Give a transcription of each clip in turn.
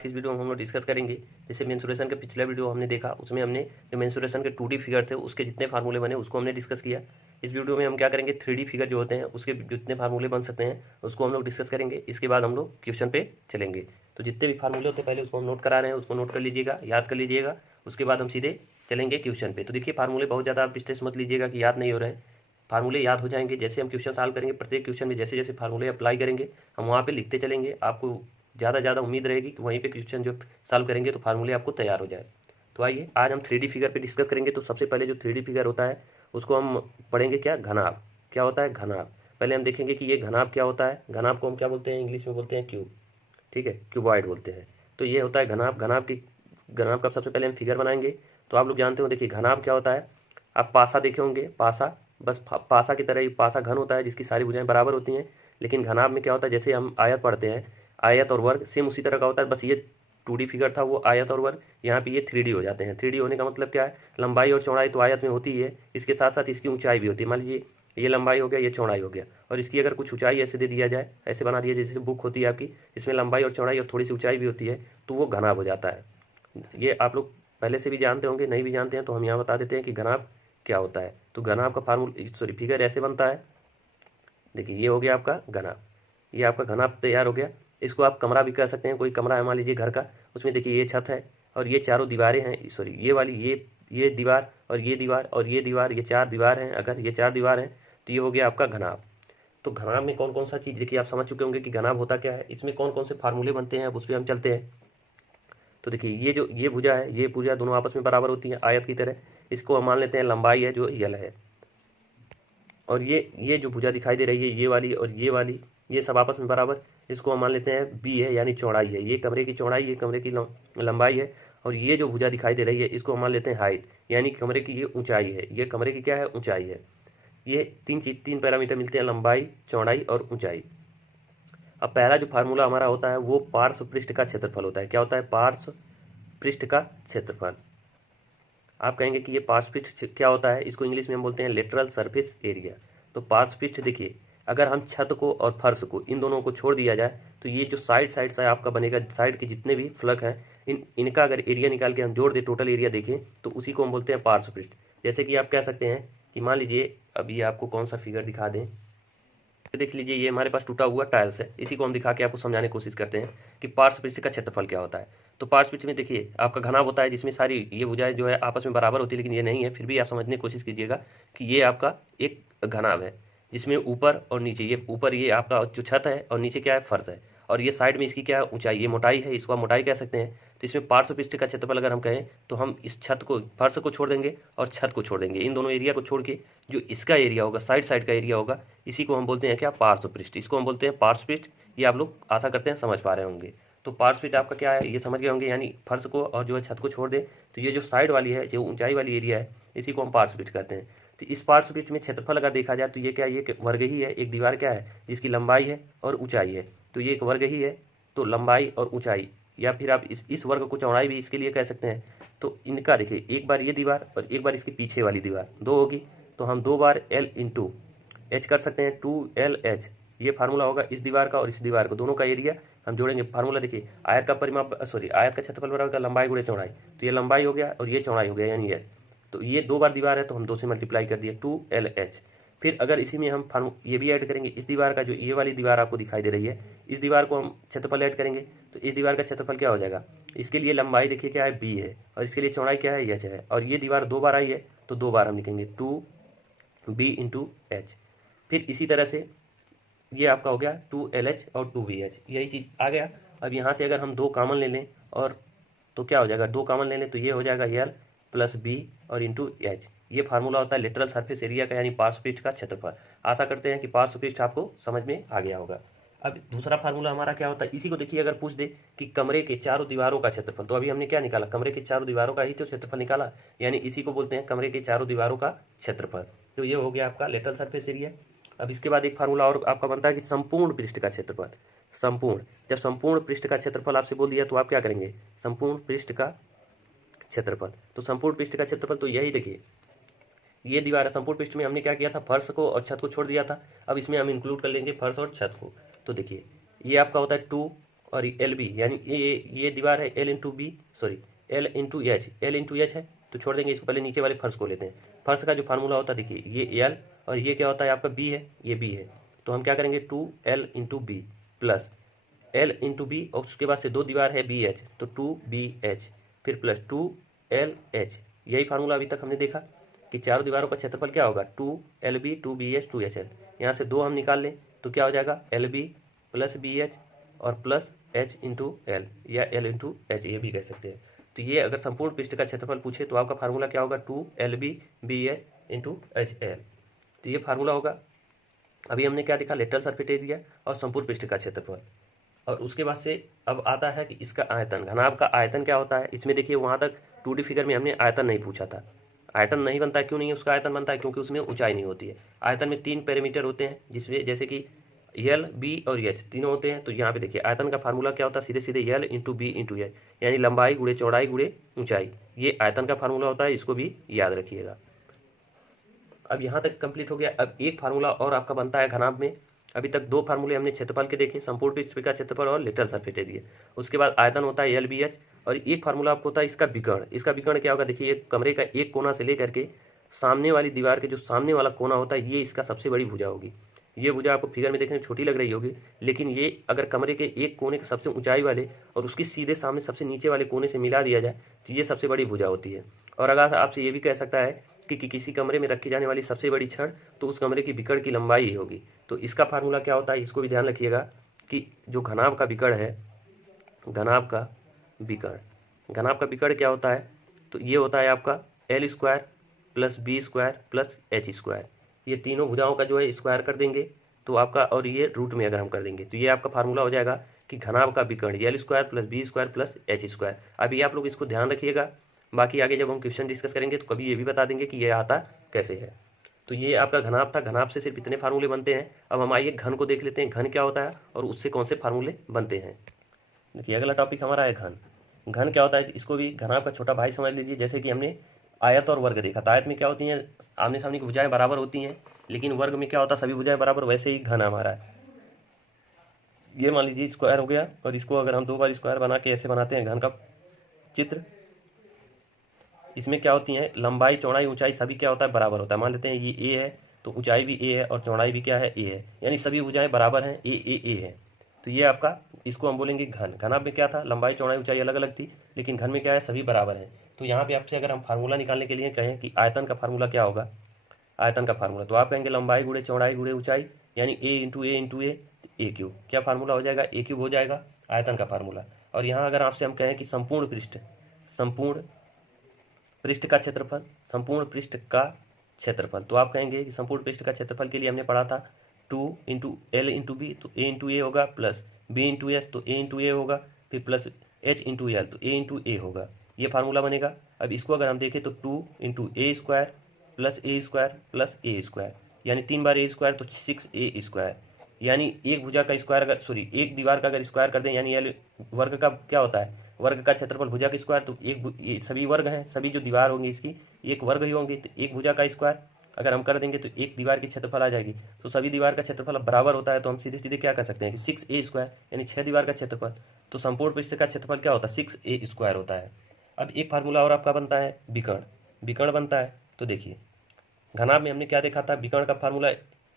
इस वीडियो में हम लोग डिस्कस करेंगे। जैसे मेंसुरेशन का पिछला वीडियो हमने देखा, उसमें हमने जो मेंसुरेशन के 2D फिगर थे उसके जितने फार्मूले बने उसको हमने डिस्कस किया। इस वीडियो में हम क्या करेंगे, 3D फिगर जो होते हैं उसके जितने फार्मूले बन सकते हैं उसको हम लोग डिस्कस करेंगे। इसके बाद हम लोग क्वेश्चन पे चलेंगे। तो जितने भी फार्मूले होते हैं पहले उसको हम नोट करा रहे हैं, उसको नोट कर लीजिएगा, याद कर लीजिएगा। उसके बाद हम सीधे चलेंगे क्वेश्चन पे। तो देखिए फार्मूले बहुत ज़्यादा आप स्ट्रेस मत लीजिएगा कि याद नहीं हो रहे हैं, फार्मूले याद हो जाएंगे। जैसे हम क्वेश्चन सॉल्व करेंगे, प्रत्येक क्वेश्चन में जैसे जैसे फार्मूले अप्लाई करेंगे हम वहाँ पे लिखते चलेंगे। आपको ज़्यादा उम्मीद रहेगी कि वहीं पे क्वेश्चन जो सॉल्व करेंगे तो फार्मूले आपको तैयार हो जाए। तो आइए आज हम 3D फिगर पे डिस्कस करेंगे। तो सबसे पहले जो 3D फिगर होता है उसको हम पढ़ेंगे क्या, घनाभ। क्या होता है घनाभ। पहले हम देखेंगे कि ये घनाभ क्या होता है। घनाभ को हम क्या बोलते हैं, इंग्लिश में बोलते हैं क्यूब, ठीक है, क्यूबॉइड बोलते हैं। तो ये होता है घनाभ। घनाभ का सबसे पहले हम फिगर बनाएंगे। तो आप लोग जानते हो, देखिए घनाभ क्या होता है। आप पासा देखे होंगे, पासा, बस पासा की तरह ही पासा घन होता है जिसकी सारी भुजाएं बराबर होती हैं। लेकिन घनाभ में क्या होता है, जैसे हम आयत पढ़ते हैं, आयत और वर्ग सेम उसी तरह का होता है। बस ये 2D फिगर था वो आयत और वर्ग, यहाँ पे ये 3D हो जाते हैं। 3D होने का मतलब क्या है, लंबाई और चौड़ाई तो आयत में होती ही है, इसके साथ साथ इसकी ऊंचाई भी होती है। मान लीजिए ये लंबाई हो गया, ये चौड़ाई हो गया, और इसकी अगर कुछ ऊंचाई ऐसे दे दिया जाए, ऐसे बना दिया जैसे बुक होती है आपकी, इसमें लंबाई और चौड़ाई और थोड़ी सी ऊंचाई भी होती है, तो वो घनाभ हो जाता है। ये आप लोग पहले से भी जानते होंगे, नहीं भी जानते हैं तो हम यहाँ बता देते हैं कि घनाभ क्या होता है। तो घनाभ का फिगर ऐसे बनता है। देखिए ये हो गया आपका घनाभ, ये आपका घनाभ तैयार हो गया। इसको आप कमरा भी कह सकते हैं। कोई कमरा है मान लीजिए घर का, उसमें देखिए ये छत है और ये चारों दीवारें हैं, ये वाली ये दीवार और ये दीवार और ये दीवार, ये 4 दीवार हैं। अगर ये 4 दीवार हैं तो ये हो गया आपका घनाभ। तो घनाभ में कौन कौन सा चीज़, देखिए आप समझ चुके होंगे कि घनाभ होता क्या है, इसमें कौन कौन से फार्मूले बनते हैं, अब उस पर हम चलते हैं। तो देखिए ये जो ये भुजा है, ये भुजा दोनों आपस में बराबर होती है आयत की तरह। इसको हम मान लेते हैं लंबाई है जो यल है, और ये जो भुजा दिखाई दे रही है, ये वाली और ये वाली, ये सब आपस में बराबर। इसको हम मान लेते हैं बी है, यानी चौड़ाई है। ये कमरे की चौड़ाई, ये कमरे की लंबाई है। और ये जो भुजा दिखाई दे रही है इसको हम मान लेते हैं हाइट, यानी कमरे की ये ऊंचाई है। ये कमरे की क्या है, ऊंचाई है। ये तीन पैरामीटर मिलते हैं, लंबाई, चौड़ाई और ऊंचाई। अब पहला जो फार्मूला हमारा होता है वो पार्श्व पृष्ठ का क्षेत्रफल होता है। क्या होता है, पार्श्व पृष्ठ का क्षेत्रफल। आप कहेंगे कि ये पार्श्व पृष्ठ क्या होता है, इसको इंग्लिश में हम बोलते हैं लेटरल सरफेस एरिया। तो पार्श्व पृष्ठ देखिए, अगर हम छत को और फर्श को, इन दोनों को छोड़ दिया जाए तो ये जो साइड से आपका बनेगा, साइड के जितने भी फ्लग हैं इनका अगर एरिया निकाल के हम जोड़ दें, टोटल एरिया देखें, तो उसी को हम बोलते हैं पार्श्व पृष्ठ। जैसे कि आप कह सकते हैं कि मान लीजिए, अब ये आपको कौन सा फिगर दिखा दें, देख लीजिए ये हमारे पास टूटा हुआ टाइल्स है, इसी को हम दिखा के आपको समझाने की कोशिश करते हैं कि पार्श्व पृष्ठ का क्षेत्रफल क्या होता है। तो पार्श्व पृष्ठ में देखिए आपका घनाभ होता है जिसमें सारी ये भुजाएं जो है आपस में बराबर होती है, लेकिन ये नहीं है, फिर भी आप समझने की कोशिश कीजिएगा कि ये आपका एक घनाभ है जिसमें ऊपर और नीचे, ये ऊपर ये आपका जो छत है और नीचे क्या है, फर्श है, और ये साइड में इसकी क्या है, ऊंचाई, ये मोटाई है, इसको आप मोटाई कह सकते हैं। तो इसमें पार्श्व पृष्ठ का क्षेत्रफल अगर हम कहें तो हम इस छत को, फर्श को छोड़ देंगे और छत को छोड़ देंगे, इन दोनों एरिया को छोड़ के जो इसका एरिया होगा, साइड का एरिया होगा, इसी को हम बोलते हैं क्या, पार्श्व पृष्ठ। इसको हम बोलते हैं पार्श्व पृष्ठ। ये आप लोग आशा करते हैं समझ पा रहे होंगे। तो पार्श्व पृष्ठ आपका क्या है, ये समझ गए होंगे, यानी फर्श को और जो है छत को छोड़ दें तो ये जो साइड वाली है, जो ऊंचाई वाली एरिया है, इसी को हम पार्श्व पृष्ठ कहते हैं। तो इस पार्श्व पृष्ठ में क्षेत्रफल अगर देखा जाए तो ये क्या, ये वर्ग ही है। एक दीवार क्या है जिसकी लंबाई है और ऊंचाई है, तो ये एक वर्ग ही है। तो लंबाई और ऊंचाई, या फिर आप इस वर्ग को चौड़ाई भी इसके लिए कह सकते हैं। तो इनका देखिए, एक बार ये दीवार और एक बार इसके पीछे वाली दीवार, दो होगी, तो हम 2 बार L इंटू एच कर सकते हैं, 2LH। ये फार्मूला होगा इस दीवार का और इस दीवार का, दोनों का एरिया हम जोड़ेंगे। फार्मूला देखिए, आयत का परिमाप, आयत का क्षेत्रफल बराबर होगा लंबाई गुणे चौड़ाई। तो ये लंबाई हो गया और ये चौड़ाई हो गया, यानी एच। तो ये 2 बार दीवार है तो हम 2 से मल्टीप्लाई कर दिए, 2LH। फिर अगर इसी में हम ये भी ऐड करेंगे, इस दीवार का, जो ये वाली दीवार आपको दिखाई दे रही है, इस दीवार को हम क्षेत्रफल ऐड करेंगे तो इस दीवार का क्षेत्रफल क्या हो जाएगा। इसके लिए लंबाई देखिए क्या है, B है, और इसके लिए चौड़ाई क्या है, H है, और ये दीवार 2 बार आई है तो 2 बार हम लिखेंगे 2B इंटू एच। फिर इसी तरह से ये आपका हो गया 2LH और 2BH, यही चीज़ आ गया। अब यहाँ से अगर हम 2 कॉमन ले लें और तो क्या हो जाएगा, 2 कॉमन ले लें तो ये हो जाएगा L प्लस B और इंटू एच। ये फार्मूला होता है लेटरल सरफेस एरिया का, यानी पार्श्व पृष्ठ का क्षेत्रफल। आशा करते हैं कि पार्श्व पृष्ठ आपको समझ में आ गया होगा। अब दूसरा फार्मूला हमारा क्या होता है, इसी को देखिए, अगर पूछ दे कि कमरे के चारों दीवारों का क्षेत्रफल, तो अभी हमने क्या निकाला, कमरे के चारों दीवारों का ही तो क्षेत्रफल निकाला, यानी इसी को बोलते हैं कमरे के चारों दीवारों का क्षेत्रफल। तो ये हो गया आपका लेटरल सरफेस एरिया। अब इसके बाद एक फार्मूला और आपका बनता है कि संपूर्ण पृष्ठ का क्षेत्रफल। संपूर्ण, जब संपूर्ण पृष्ठ का क्षेत्रफल आपसे बोल दिया तो आप क्या करेंगे, संपूर्ण पृष्ठ का क्षेत्रफल। तो संपूर्ण पृष्ठ का क्षेत्रफल तो यही देखिए, ये दीवार है, संपूर्ण पृष्ठ में हमने क्या किया था, फर्श को और छत को छोड़ दिया था। अब इसमें हम इंक्लूड कर लेंगे फर्श और छत को। तो देखिए ये आपका होता है 2 और एल बी यानी ये दीवार है L into B, sorry L into H है, तो छोड़ देंगे इसको, पहले नीचे वाले फर्श को लेते हैं। फर्श का जो फार्मूला होता है देखिए, ये एल और ये क्या होता है आपका बी है, ये बी है, तो हम क्या करेंगे 2l into B plus L into B, और उसके बाद से दो दीवार है बी एच, तो 2bh फिर प्लस 2lh। यही फार्मूला अभी तक हमने देखा कि चारों दीवारों का क्षेत्रफल क्या होगा 2lb 2bh 2hl। यहाँ से दो हम निकाल लें तो क्या हो जाएगा lb प्लस bh और प्लस h इंटू एल, या l इंटू एच ये भी कह सकते हैं। तो ये अगर संपूर्ण पृष्ठ का क्षेत्रफल पूछे तो आपका फार्मूला क्या होगा 2lb bh इंटू hl। तो ये फार्मूला होगा। अभी हमने क्या देखा, लेटरल सरफेस एरिया और संपूर्ण पृष्ठ का क्षेत्रफल। और उसके बाद से अब आता है कि इसका आयतन, घनाभ का आयतन क्या होता है। इसमें देखिए वहाँ तक 2D फिगर में हमने आयतन नहीं पूछा था। आयतन नहीं बनता है, क्यों नहीं उसका आयतन बनता है, क्योंकि उसमें ऊंचाई नहीं होती है। आयतन में 3 पैरामीटर होते हैं, जिसमें जैसे कि एल बी और एच तीनों होते हैं। तो यहाँ पे देखिए आयतन का फार्मूला क्या होता है, सीधे सीधे L into B into H, यानी लंबाई गुणे चौड़ाई गुणे ऊंचाई, ये आयतन का फार्मूला होता है, इसको भी याद रखिएगा। अब यहाँ तक कंप्लीट हो गया। अब एक फार्मूला और आपका बनता है घनाभ में। अभी तक दो फार्मूले हमने क्षेत्रफल के देखे, संपूर्ण पृष्ठ का क्षेत्रफल और लेटरल सरफेस एरिया। उसके बाद आयतन होता है एल बी एच, और एक फार्मूला आपको होता है इसका विकर्ण। इसका विकर्ण क्या होगा, देखिए एक कमरे का एक कोना से लेकर के सामने वाली दीवार के जो सामने वाला कोना होता है, ये इसका सबसे बड़ी भुजा होगी। ये भुजा आपको फिगर में देखने में छोटी लग रही होगी, लेकिन ये अगर कमरे के एक कोने के सबसे ऊंचाई वाले और उसकी सीधे सामने सबसे नीचे वाले कोने से मिला दिया जाए तो ये सबसे बड़ी भुजा होती है। और अगर आपसे ये भी कह सकता है कि किसी कमरे में रखी जाने वाली सबसे बड़ी छड़, तो उस कमरे की विकर्ण की लंबाई ही होगी। तो इसका फार्मूला क्या होता है, इसको भी ध्यान रखिएगा कि जो घनाभ का विकर्ण है, घनाभ का विकर्ण क्या होता है, तो ये होता है आपका L square plus B square plus H square. ये तीनों भुजाओं का जो है स्क्वायर कर देंगे तो आपका, और ये रूट में अगर हम कर देंगे तो ये आपका फार्मूला हो जाएगा कि घनाभ का विकर्ण L square plus B square plus H square. अभी आप लोग इसको ध्यान रखिएगा, बाकी आगे जब हम क्वेश्चन डिस्कस करेंगे तो कभी ये भी बता देंगे कि ये आता कैसे है। तो ये आपका घनाभ था, घनाभ से सिर्फ इतने फार्मूले बनते हैं। अब हम आइए घन को देख लेते हैं, घन क्या होता है और उससे कौन से फार्मूले बनते हैं। देखिए अगला टॉपिक हमारा है घन। घन क्या होता है, इसको भी घनाभ का छोटा भाई समझ लीजिए। जैसे कि हमने आयत और वर्ग देखा था, आयत में क्या होती हैं, आमने सामने की भुजाएं बराबर होती हैं, लेकिन वर्ग में क्या होता है, सभी भुजाएं बराबर। वैसे ही घन हमारा है, ये मान लीजिए स्क्वायर हो गया, और इसको अगर हम दो बार स्क्वायर बना के ऐसे बनाते हैं घन का चित्र, इसमें क्या होती है, लंबाई चौड़ाई ऊंचाई सभी क्या होता है, बराबर होता है। मान लेते हैं ये ए है तो ऊंचाई भी ए है और चौड़ाई भी क्या है, ए है, यानी सभी भुजाएं बराबर हैं, ए है। तो ये आपका, इसको हम बोलेंगे घन। घनाभ में क्या था, लंबाई चौड़ाई ऊंचाई अलग अलग थी, लेकिन घन में क्या है, सभी बराबर हैं। तो यहाँ पे आपसे अगर हम फार्मूला निकालने के लिए कहें कि आयतन का फार्मूला क्या होगा, आयतन का फार्मूला, तो आप कहेंगे लंबाई गुणे चौड़ाई गुणे ऊंचाई, यानी ए इंटू ए क्यूब। क्या फार्मूला हो जाएगा, ए क्यूब हो जाएगा आयतन का फार्मूला। और यहाँ अगर आपसे हम कहें कि संपूर्ण पृष्ठ का क्षेत्रफल, संपूर्ण पृष्ठ का क्षेत्रफल, तो आप कहेंगे कि संपूर्ण पृष्ठ का क्षेत्रफल के लिए हमने पढ़ा था 2 इंटू एल इंटू बी, तो ए इंटू ए होगा, प्लस बी इंटू एच, तो ए इंटू ए होगा, फिर प्लस एच इंटू एल, तो ए इंटू ए होगा। ये फार्मूला बनेगा। अब इसको अगर हम देखें तो 2 into A square plus A square plus A square, यानी 3 बार ए स्क्वायर तो 6a स्क्वायर, यानी एक भुजा का स्क्वायर अगर, सॉरी एक दीवार का अगर स्क्वायर कर दें, यानी एल वर्ग का क्या होता है, वर्ग का क्षेत्रफल भुजा का स्क्वायर, तो ये सभी वर्ग हैं, सभी जो दीवार होंगी इसकी एक वर्ग ही होंगे, तो एक भुजा का स्क्वायर अगर हम कर देंगे तो एक दीवार की क्षेत्रफल आ जाएगी। तो सभी दीवार का क्षेत्रफल अब बराबर होता है, तो हम सीधे सीधे क्या कर सकते हैं कि 6a स्क्वायर, यानी 6 दीवार का क्षेत्रफल। तो संपूर्ण पृष्ठ का क्षेत्रफल क्या होता है, 6a स्क्वायर होता है। अब एक फार्मूला और आपका बनता है विकर्ण बनता है। तो देखिए घनाभ में हमने क्या देखा था, विकर्ण का formula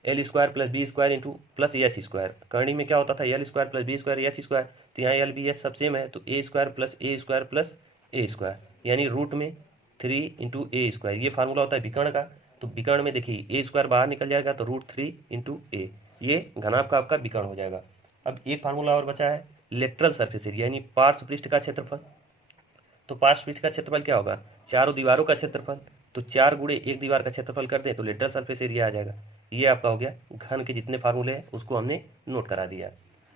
L square plus B square into plus H square. करणी में क्या होता था, L square plus B square H square. तो यहाँ एल बी एच सब सेम है, तो A square plus A square plus A square, यानी रूट में 3 इंटू ए स्क्वायर। ये फार्मूला होता है विकर्ण का। तो विकर्ण में देखिए ए स्क्वायर बाहर निकल जाएगा, तो रूट 3 इंटू ए, ये घनाभ का आपका विकर्ण हो जाएगा। अब एक फार्मूला और बचा है लेटरल सरफेस एरिया, यानी पार्श्व पृष्ठ का क्षेत्रफल। तो पार्श्व पृष्ठ का क्षेत्रफल क्या होगा, चारों दीवारों का क्षेत्रफल, तो 4 गुणे एक दीवार का क्षेत्रफल कर दें तो लेटरल सरफेस एरिया आ जाएगा। ये आपका हो गया घन के जितने फार्मूले हैं उसको हमने नोट करा दिया।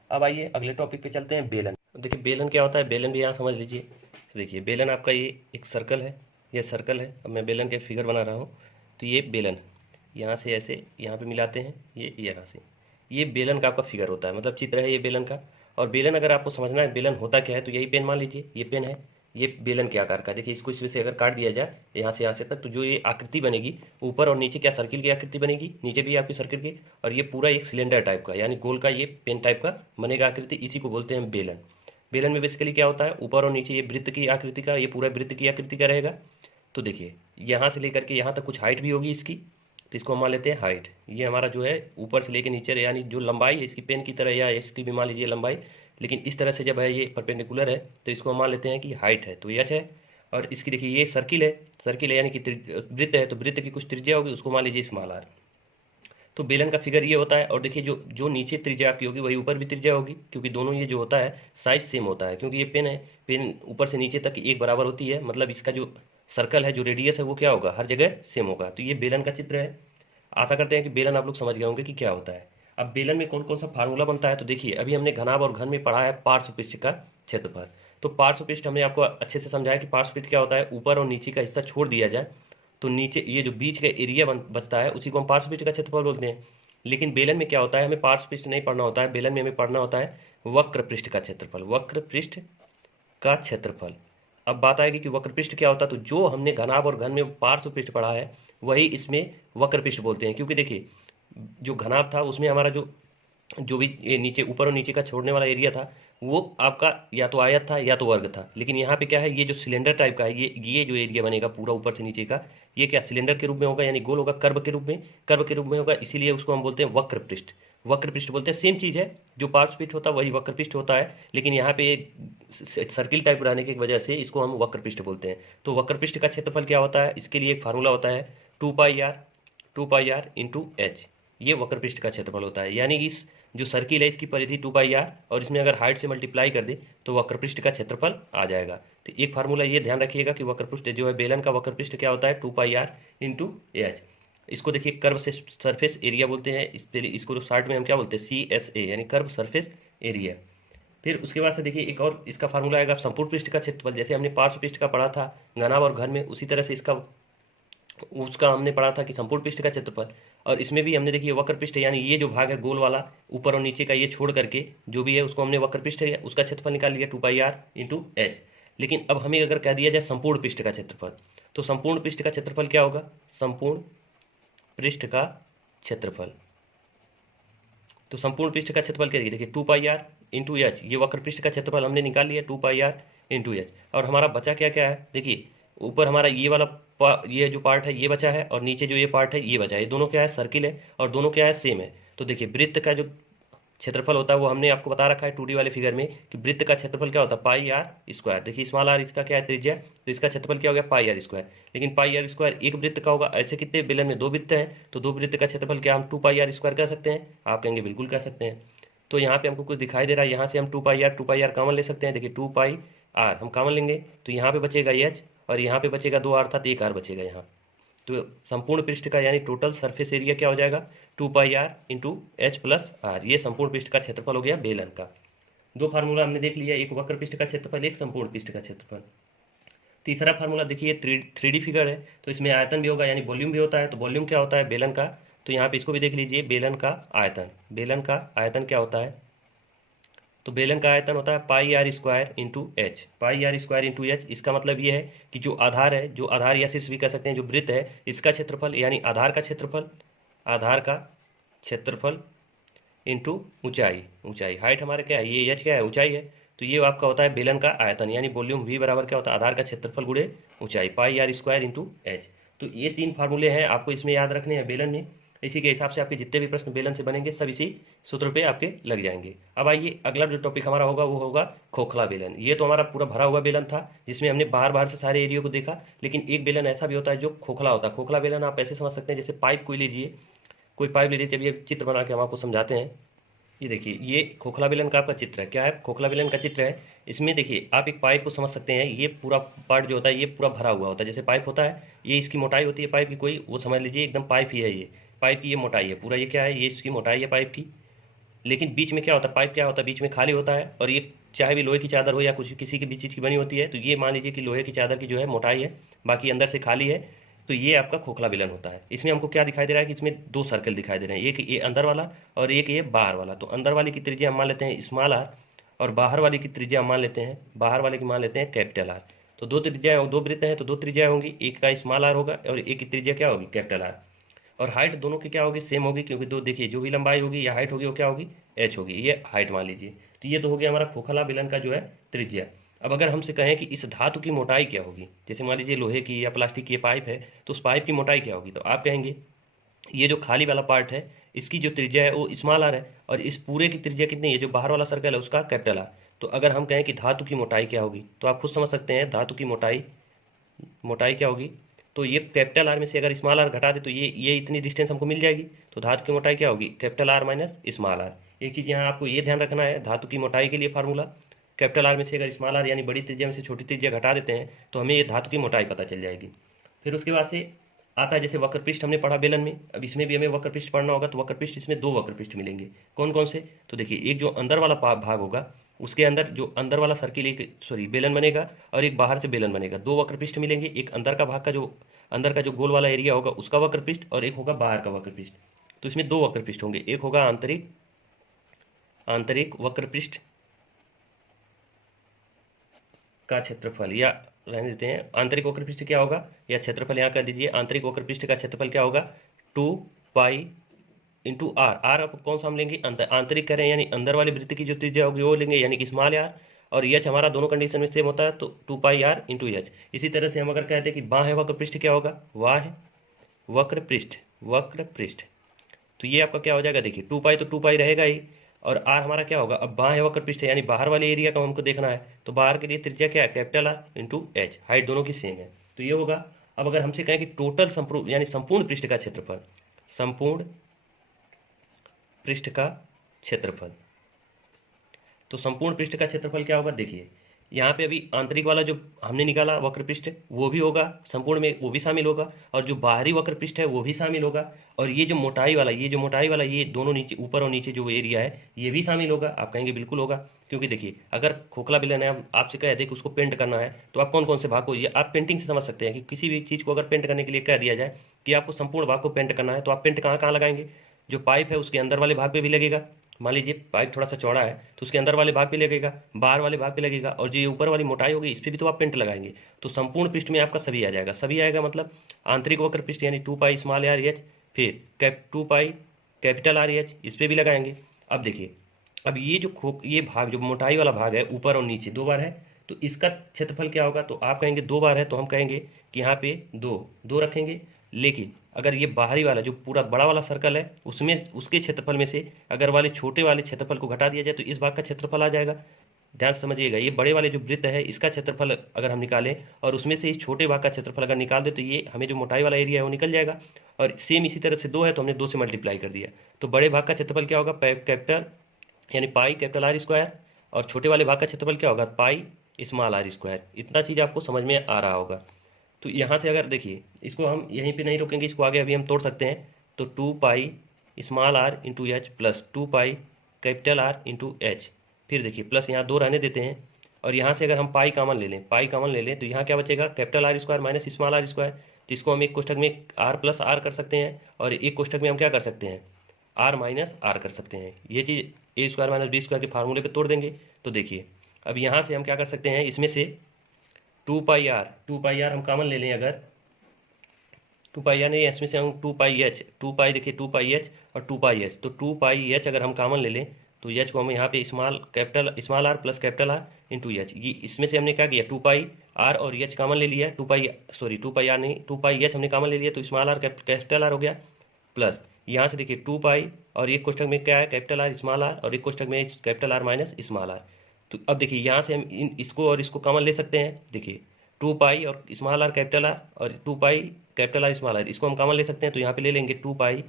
अब आइए अगले टॉपिक पे चलते हैं, बेलन। देखिए बेलन क्या होता है, बेलन भी यहाँ समझ लीजिए। तो देखिए बेलन आपका ये एक सर्कल है, ये सर्कल है। अब मैं बेलन के फिगर बना रहा हूँ। तो ये बेलन यहाँ से ऐसे यहाँ पे मिलाते हैं, ये यहाँ से, ये बेलन का आपका फिगर होता है, मतलब चित्र है ये बेलन का। और बेलन अगर आपको समझना है बेलन होता क्या है, तो यही पेन मान लीजिए, ये पेन है, ये बेलन के आकार का। देखिए इसको इसमें से अगर काट दिया जाए यहाँ से तक, तो जो ये आकृति बनेगी ऊपर और नीचे क्या सर्किल की आकृति बनेगी, नीचे भी आपकी सर्किल की, और ये पूरा एक सिलेंडर टाइप का यानी गोल का ये पेन टाइप का बनेगा आकृति। इसी को बोलते हैं बेलन। बेलन में बेसिकली क्या होता है, ऊपर और नीचे ये वृत्त की आकृति का, ये पूरा वृत्त की आकृति का रहेगा। तो देखिए यहाँ से लेकर के यहाँ तक कुछ हाइट भी होगी इसकी, तो इसको हम मान लेते हैं हाइट। ये हमारा जो है ऊपर से लेकर नीचे यानी जो लंबाई है इसकी पेन की तरह, या इसकी भी मान लीजिए लंबाई, लेकिन इस तरह से जब है ये परपेंडिकुलर है तो इसको हम मान लेते हैं कि हाइट है, तो एच है। और इसकी देखिए ये सर्किल है यानी कि वृत्त है, तो वृत्त की कुछ त्रिज्या होगी, उसको मान लीजिए स्मॉल आर। तो बेलन का फिगर ये होता है। और देखिए जो नीचे त्रिज्या आपकी होगी वही ऊपर भी त्रिज्या होगी, क्योंकि दोनों ये जो होता है साइज सेम होता है, क्योंकि ये पेन है, पेन ऊपर से नीचे तक एक बराबर होती है, मतलब इसका जो सर्कल है, जो रेडियस है वो क्या होगा, हर जगह सेम होगा। तो ये बेलन का चित्र है। आशा करते हैं कि बेलन आप लोग समझ गए होंगे कि क्या होता है। अब बेलन में कौन कौन सा फार्मूला बनता है, तो देखिए अभी हमने घनाभ और घन में पढ़ा है पार्श्वपृष्ठ का क्षेत्रफल। तो पार्श्वपृष्ठ हमने आपको अच्छे से समझाया कि पार्श्वपृष्ठ क्या होता है, ऊपर और नीचे का हिस्सा छोड़ दिया जाए तो नीचे ये जो बीच का एरिया बचता है उसी को हम पार्श्वपृष्ठ का क्षेत्रफल बोलते हैं। लेकिन बेलन में क्या होता है, हमें पार्श्वपृष्ठ नहीं पढ़ना होता है, बेलन में हमें पढ़ना होता है वक्र पृष्ठ का क्षेत्रफल, वक्र पृष्ठ का क्षेत्रफल। अब बात आएगी कि वक्र पृष्ठ क्या होता है, तो जो हमने घनाभ और घन में पार्श्वपृष्ठ पढ़ा है वही इसमें वक्र पृष्ठ बोलते हैं। क्योंकि देखिए जो घनाभ था उसमें हमारा जो भी ये नीचे ऊपर और नीचे का छोड़ने वाला एरिया था वो आपका या तो आयत था या तो वर्ग था। लेकिन यहाँ पे क्या है, ये जो सिलेंडर टाइप का है, ये जो एरिया बनेगा पूरा ऊपर से नीचे का, ये क्या सिलेंडर के रूप में होगा, यानी गोल होगा, कर्व के रूप में होगा, इसीलिए उसको हम बोलते हैं वक्र पृष्ठ। वक्र पृष्ठ बोलते हैं, सेम चीज़ है, जो पार्श्वपृष्ठ होता है वही वक्र पृष्ठ होता है, लेकिन यहाँ पे सर्किल टाइप रहने की वजह से इसको हम वक्र पृष्ठ बोलते हैं। तो वक्र पृष्ठ का क्षेत्रफल क्या होता है, इसके लिए एक फार्मूला होता है 2πr इंटू एच। ये वक्र पृष्ठ का क्षेत्रफल होता है, यानी इस जो सर्किल है इसकी परिधि 2πr और इसमें अगर हाइट से मल्टीप्लाई कर दे तो वक्र पृष्ठ का क्षेत्रफल आ जाएगा। तो एक फार्मूला ये ध्यान रखिएगा कि वक्र पृष्ठ जो है बेलन का वक्र पृष्ठ क्या होता है 2πr इंटू एच। इसको देखिए कर्व से सरफेस एरिया बोलते हैं, इसको शॉर्ट में हम क्या बोलते हैं CSA यानी कर्व सरफेस एरिया। फिर उसके बाद से देखिए एक और इसका फार्मूला आएगा संपूर्ण पृष्ठ का क्षेत्रफल। जैसे हमने पार्श्व पृष्ठ का पढ़ा था घनाभ और घन में, उसी तरह से उसका हमने पढ़ा था कि संपूर्ण पृष्ठ का क्षेत्रफल। और इसमें भी हमने देखिए वक्र पृष्ठ यानी ये जो भाग है गोल वाला ऊपर और नीचे का, ये छोड़ करके जो भी है उसको हमने वक्र पृष्ठ है उसका क्षेत्रफल निकाल लिया 2πr इंटू एच। लेकिन अब हमें अगर कह दिया जाए संपूर्ण पृष्ठ का क्षेत्रफल, तो संपूर्ण पृष्ठ का क्षेत्रफल क्या होगा, संपूर्ण पृष्ठ का क्षेत्रफल। तो संपूर्ण पृष्ठ का क्षेत्रफल क्या देखिए 2πr इंटू एच, ये वक्र पृष्ठ का क्षेत्रफल हमने निकाल लिया 2πr इंटू एच। और हमारा बचा क्या क्या है, देखिए ऊपर हमारा ये वाला ये जो पार्ट है ये बचा है, और नीचे जो ये पार्ट है ये बचा है। ये दोनों क्या है, सर्किल है, और दोनों क्या है, सेम है। तो देखिए वृत्त का जो क्षेत्रफल होता है वो हमने आपको बता रखा है 2D वाले फिगर में कि वृत्त का क्षेत्रफल क्या होता है πr²। देखिए स्मॉल r इसका क्या है त्रिज्या, तो इसका क्षेत्रफल क्या हो गया πr²। लेकिन πr² एक वृत्त का होगा, ऐसे कितने बेलन में 2 वृत्त हैं, तो 2 वृत्त का क्षेत्रफल क्या हम 2πr² कह सकते हैं, आप कहेंगे बिल्कुल कह सकते हैं। तो यहाँ पे हमको कुछ दिखाई दे रहा है, यहाँ से हम 2πr कॉमन ले सकते हैं। देखिए 2πr हम कॉमन लेंगे तो यहाँ पे बचेगा एच, और यहाँ पे बचेगा 2r था तो 1r बचेगा यहाँ। तो संपूर्ण पृष्ठ का यानी टोटल सरफेस एरिया क्या हो जाएगा 2πr into H plus are. ये संपूर्ण पृष्ठ का क्षेत्रफल हो गया बेलन का। 2 फार्मूला हमने देख लिया, एक वक्र पृष्ठ का क्षेत्रफल, एक संपूर्ण पृष्ठ का क्षेत्रफल। तीसरा फार्मूला देखिए 3D फिगर है, तो इसमें आयतन भी होगा यानी वॉल्यूम भी होता है। तो वॉल्यूम क्या होता है बेलन का, तो यहाँ पे इसको भी देख लीजिए, बेलन का आयतन, बेलन का आयतन क्या होता है, तो बेलन का आयतन होता है πr² into H, πr² into H. इसका मतलब ये है कि जो आधार है, जो आधार या शीर्ष भी कह सकते हैं, जो वृत्त है इसका क्षेत्रफल यानी आधार का क्षेत्रफल, आधार का क्षेत्रफल इंटू ऊंचाई, ऊंचाई हाइट हमारा क्या है, ये एच क्या है ऊंचाई है, तो ये आपका होता है बेलन का आयतन यानी वॉल्यूम V बराबर क्या होता है आधार का क्षेत्रफल गुणे ऊंचाई πr² इंटू एच। तो ये 3 फार्मूले हैं, आपको इसमें याद रखने हैं बेलन में। इसी के हिसाब से आपके जितने भी प्रश्न बेलन से बनेंगे सब इसी सूत्र पे आपके लग जाएंगे। अब आइए अगला जो टॉपिक हमारा होगा वो होगा खोखला बेलन। ये तो हमारा पूरा भरा हुआ बेलन था जिसमें हमने बाहर से सारे एरिया को देखा, लेकिन एक बेलन ऐसा भी होता है जो खोखला होता है। खोखला बेलन आप ऐसे समझ सकते हैं जैसे पाइप कोई लीजिए, कोई पाइप ले लीजिए, ये चित्र बना के हम आपको समझाते हैं। ये देखिए ये खोखला बेलन का आपका चित्र है, क्या है खोखला बेलन का चित्र है। इसमें देखिए आप एक पाइप को समझ सकते हैं, ये पूरा पार्ट जो होता है ये पूरा भरा हुआ होता है, जैसे पाइप होता है, ये इसकी मोटाई होती है पाइप की कोई, वो समझ लीजिए एकदम पाइप ही है, ये पाइप की ये मोटाई है पूरा, ये क्या है ये इसकी मोटाई है पाइप की। लेकिन बीच में क्या होता है, पाइप क्या होता है बीच में खाली होता है, और ये चाहे भी लोहे की चादर हो या कुछ किसी की भी चीज़ की बनी होती है, तो ये मान लीजिए कि लोहे की चादर की जो है मोटाई है, बाकी अंदर से खाली है, तो ये आपका खोखला बेलन होता है। इसमें हमको क्या दिखाई दे रहा है कि इसमें 2 सर्कल दिखाई दे रहे हैं, एक ये अंदर वाला और एक ये बाहर वाला। तो अंदर वाले की त्रिज्या हम मान लेते हैं स्मॉल आर, और बाहर वाले की त्रिज्या हम मान लेते हैं, बाहर वाले की मान लेते हैं कैपिटल आर। तो दो त्रिज्या दो वृत्त हैं तो दो त्रिज्या होंगी, एक का स्मॉल आर होगा और एक की त्रिज्या क्या होगी कैपिटल आर। और हाइट दोनों की क्या होगी सेम होगी, क्योंकि दो देखिए जो भी लंबाई होगी या हाइट होगी वो क्या होगी एच होगी, ये हाइट मान लीजिए। तो ये तो हो गया हमारा खोखला बेलन का जो है त्रिज्या। अब अगर हमसे कहें कि इस धातु की मोटाई क्या होगी, जैसे मान लीजिए लोहे की या प्लास्टिक की ये पाइप है तो उस पाइप की मोटाई क्या होगी, तो आप कहेंगे ये जो खाली वाला पार्ट है इसकी जो त्रिज्या है वो स्मॉल आर है और इस पूरे की त्रिज्या कितनी है, जो बाहर वाला सर्कल है उसका कैपिटल आर। तो अगर हम कहें कि धातु की मोटाई क्या होगी तो आप खुद समझ सकते हैं धातु की मोटाई मोटाई क्या होगी। तो ये कैपिटल आर में से अगर स्मॉल आर घटा दे तो ये इतनी डिस्टेंस हमको मिल जाएगी। तो धातु की मोटाई क्या होगी capital R minus small R. एक चीज़ यहाँ आपको ये ध्यान रखना है, धातु की मोटाई के लिए फार्मूला कैपिटल आर में से अगर स्मॉल आर यानी बड़ी त्रिज्या में से छोटी त्रिज्या घटा देते हैं तो हमें ये धातु की मोटाई पता चल जाएगी। फिर उसके बाद से आता है जैसे वक्र पृष्ठ हमने पढ़ा बेलन में, अब इसमें भी हमें वक्र पृष्ठ पढ़ना होगा। तो वक्र पृष्ठ इसमें दो वक्र पृष्ठ मिलेंगे, कौन कौन से, तो देखिए एक जो अंदर वाला भाग होगा उसके अंदर जो अंदर वाला सर्किल एक बेलन बनेगा और एक बाहर से बेलन बनेगा। दो वक्र पृष्ठ मिलेंगे, एक अंदर का भाग का जो अंदर का जो गोल वाला एरिया होगा उसका वक्र पृष्ठ और एक होगा बाहर का वक्र पृष्ठ। तो इसमें दो वक्र पृष्ठ होंगे, एक होगा आंतरिक वक्र पृष्ठ का क्षेत्रफल, या रहने देते हैं आंतरिक वक्र पृष्ठ क्या होगा या क्षेत्रफल यहाँ कर दीजिए। आंतरिक वक्र पृष्ठ का क्षेत्रफल क्या होगा 2 पाई इंटू आर। आर अब कौन सा हम लेंगे आंतरिक करें यानी अंदर वाले वृत्त की जो त्रिज्या होगी वो लेंगे यानी कि स्मॉल आर, और एच हमारा दोनों कंडीशन में सेम होता है तो 2 पाई आर इंटू एच। इसी तरह से हम अगर कहते हैं कि बाह्य वक्र पृष्ठ क्या होगा बाह्य वक्र पृष्ठ तो ये आपका क्या हो जाएगा, देखिए 2 पाई तो 2 पाई रहेगा ही और आर हमारा क्या होगा, अब बाह्य वक्र पृष्ठ यानी बाहर वाले एरिया का हमको देखना है तो बाहर के लिए त्रिज्या क्या है capital R into H, height दोनों की सेम है तो ये होगा। अब अगर हमसे कहें कि टोटल यानी संपूर्ण पृष्ठ का क्षेत्रफल, संपूर्ण पृष्ठ का क्षेत्रफल, तो संपूर्ण पृष्ठ का क्षेत्रफल क्या होगा, देखिए यहाँ पे अभी आंतरिक वाला जो हमने निकाला वक्र पृष्ठ वो भी होगा संपूर्ण में, वो भी शामिल होगा और जो बाहरी वक्र पृष्ठ है वो भी शामिल होगा और ये जो मोटाई वाला ये दोनों नीचे ऊपर और नीचे जो एरिया है ये भी शामिल होगा। आप कहेंगे बिल्कुल होगा, क्योंकि देखिए अगर खोखला बेलन है आपसे कह दे कि उसको पेंट करना है तो आप कौन कौन से भाग को, ये आप पेंटिंग से समझ सकते हैं कि किसी भी चीज़ को अगर पेंट करने के लिए कह दिया जाए कि आपको संपूर्ण भाग को पेंट करना है तो आप पेंट कहाँ कहाँ लगाएंगे, जो पाइप है उसके अंदर वाले भाग पे भी लगेगा, मान लीजिए पाइप थोड़ा सा चौड़ा है तो उसके अंदर वाले भाग पे लगेगा, बाहर वाले भाग पे लगेगा और जो ये ऊपर वाली मोटाई होगी इस पर भी तो आप पेंट लगाएंगे। तो संपूर्ण पृष्ठ में आपका सभी आ जाएगा, सभी आएगा मतलब आंतरिक वक्र पृष्ठ यानी 2 पाई स्मॉल आर एच, फिर 2 पाई कैपिटल आर एच इस पर भी लगाएंगे। अब देखिए अब ये जो ये भाग जो मोटाई वाला भाग है ऊपर और नीचे दो बार है तो इसका क्षेत्रफल क्या होगा, तो आप कहेंगे दो बार है तो हम कहेंगे कि यहाँ पे दो रखेंगे। लेकिन अगर ये बाहरी वाला जो पूरा बड़ा वाला सर्कल है उसमें उसके क्षेत्रफल में से अगर वाले छोटे वाले क्षेत्रफल को घटा दिया जाए तो इस भाग का क्षेत्रफल आ जाएगा। ध्यान से समझिएगा, ये बड़े वाले जो वृत्त है इसका क्षेत्रफल अगर हम निकालें और उसमें से इस छोटे भाग का क्षेत्रफल अगर निकाल दे तो ये हमें जो मोटाई वाला एरिया है वो निकल जाएगा। और सेम इसी तरह से 2 है तो हमने 2 से मल्टीप्लाई कर दिया तो बड़े भाग का क्षेत्रफल क्या होगा कैपिटल यानी पाई कैपिटल आर स्क्वायर और छोटे वाले भाग का क्षेत्रफल क्या होगा पाई स्मॉल आर स्क्वायर। इतना चीज़ आपको समझ में आ रहा होगा। तो यहाँ से अगर देखिए इसको हम यहीं पे नहीं रोकेंगे, इसको आगे अभी हम तोड़ सकते हैं तो 2 pi small R into H plus 2 pi capital R into H, फिर देखिए प्लस यहाँ 2 रहने देते हैं और यहाँ से अगर हम पाई कॉमन ले लें तो यहाँ क्या बचेगा capital R square minus small R square, जिसको हम एक कोष्ठक में आर प्लस आर कर सकते हैं और एक कोष्ठक में हम क्या कर सकते हैं आर माइनस आर कर सकते हैं। ये चीज़ ए स्क्वायर माइनस बी स्क्वायर के फार्मूले पे तोड़ देंगे। तो देखिए अब यहाँ से हम क्या कर सकते हैं, इसमें से 2 पाई आर हम कॉमन ले लें, अगर 2 पाई आर नहीं इसमें से हम 2 पाई एच, 2 पाई देखिए 2 पाई एच और 2 पाई एच, तो 2 पाई एच अगर हम कॉमन ले लें तो एच को हम यहाँ पे small R plus capital R into H, ये इसमें से हमने क्या किया 2 पाई आर और एच कॉमन ले लिया, 2 पाई आर नहीं 2 पाई एच हमने कॉमन ले लिया तो स्मॉल आर कैपिटल आर हो गया, प्लस यहाँ से देखिए 2 पाई और एक कोष्ठक में क्या है कैपिटल आर स्मॉल आर और एक कोष्ठक में capital R minus small R. तो अब देखिए यहाँ से हम इसको और इसको कॉमन ले सकते हैं, देखिए 2 पाई और स्मॉल आर कैपिटल आर और 2 pi capital R small R इसको हम कॉमन ले सकते हैं तो यहाँ पे ले लेंगे 2 pi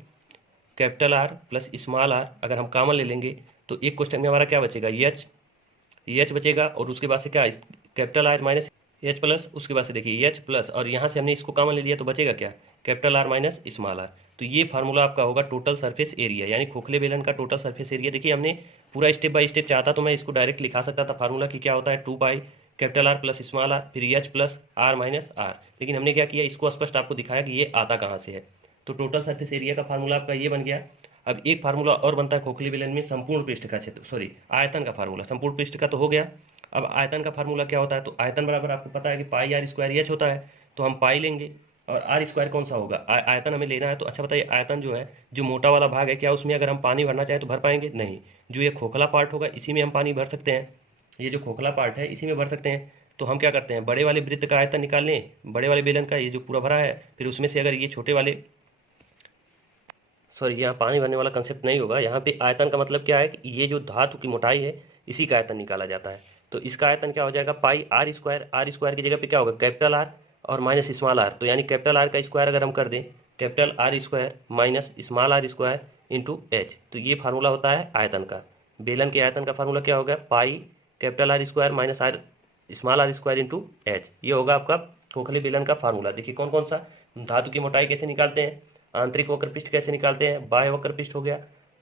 capital R plus small R, अगर हम कॉमन ले लेंगे तो एक क्वेश्चन में हमारा क्या बचेगा एच बचेगा और उसके बाद से क्या capital R minus H plus, उसके बाद से देखिए एच प्लस और यहाँ से हमने इसको कॉमन ले लिया तो बचेगा क्या capital R minus small R. तो ये फार्मूला आपका होगा टोटल सरफेस एरिया यानी खोखले बेलन का टोटल सरफेस एरिया। देखिए हमने पूरा स्टेप बाय स्टेप चाहता तो मैं इसको डायरेक्ट लिखा सकता था फार्मूला कि क्या होता है 2 pi capital R plus small R फिर H plus R minus R, लेकिन हमने क्या किया इसको स्पष्ट आपको दिखाया कि ये आता कहाँ से है। तो टोटल सरफेस एरिया का फार्मूला आपका ये बन गया। अब एक फार्मूला और बनता है खोखले बेलन में संपूर्ण पृष्ठ का क्षेत्र आयतन का फार्मूला, संपूर्ण पृष्ठ का तो हो गया अब आयतन का फार्मूला क्या होता है, तो आयतन बराबर आपको पता है कि पाई आर स्क्वायर एच होता है, तो हम पाई लेंगे और आर स्क्वायर कौन सा होगा, आयतन हमें लेना है। तो अच्छा बताइए, आयतन जो है, जो मोटा वाला भाग है, क्या उसमें अगर हम पानी भरना चाहें तो भर पाएंगे? नहीं। जो ये खोखला पार्ट होगा इसी में हम पानी भर सकते हैं, ये जो खोखला पार्ट है इसी में भर सकते हैं। तो हम क्या करते हैं, बड़े वाले वृत्त का आयतन निकाल लें, बड़े वाले बेलन का, ये जो पूरा भरा है, फिर उसमें से अगर ये छोटे वाले, सॉरी यहाँ पानी भरने वाला कंसेप्ट नहीं होगा, यहाँ पे आयतन का मतलब क्या है कि ये जो धातु की मोटाई है इसी का आयतन निकाला जाता है। तो इसका आयतन क्या हो जाएगा, पाई आर स्क्वायर, आर स्क्वायर की जगह पे क्या होगा, कैपिटल आर और माइनस स्मॉल आर। तो यानी कैपिटल आर का स्क्वायर अगर हम कर दें, capital R square minus small R square into H, तो ये फार्मूला होता है आयतन का। बेलन के आयतन का फार्मूला क्या होगा, pi capital R square minus R small R square into H, ये होगा आपका खोखले बेलन का फार्मूला। देखिए कौन कौन सा, धातु की मोटाई कैसे निकालते हैं, आंतरिक वक्र पृष्ठ कैसे निकालते हैं, बाह्य वक्र पृष्ठ हो गया,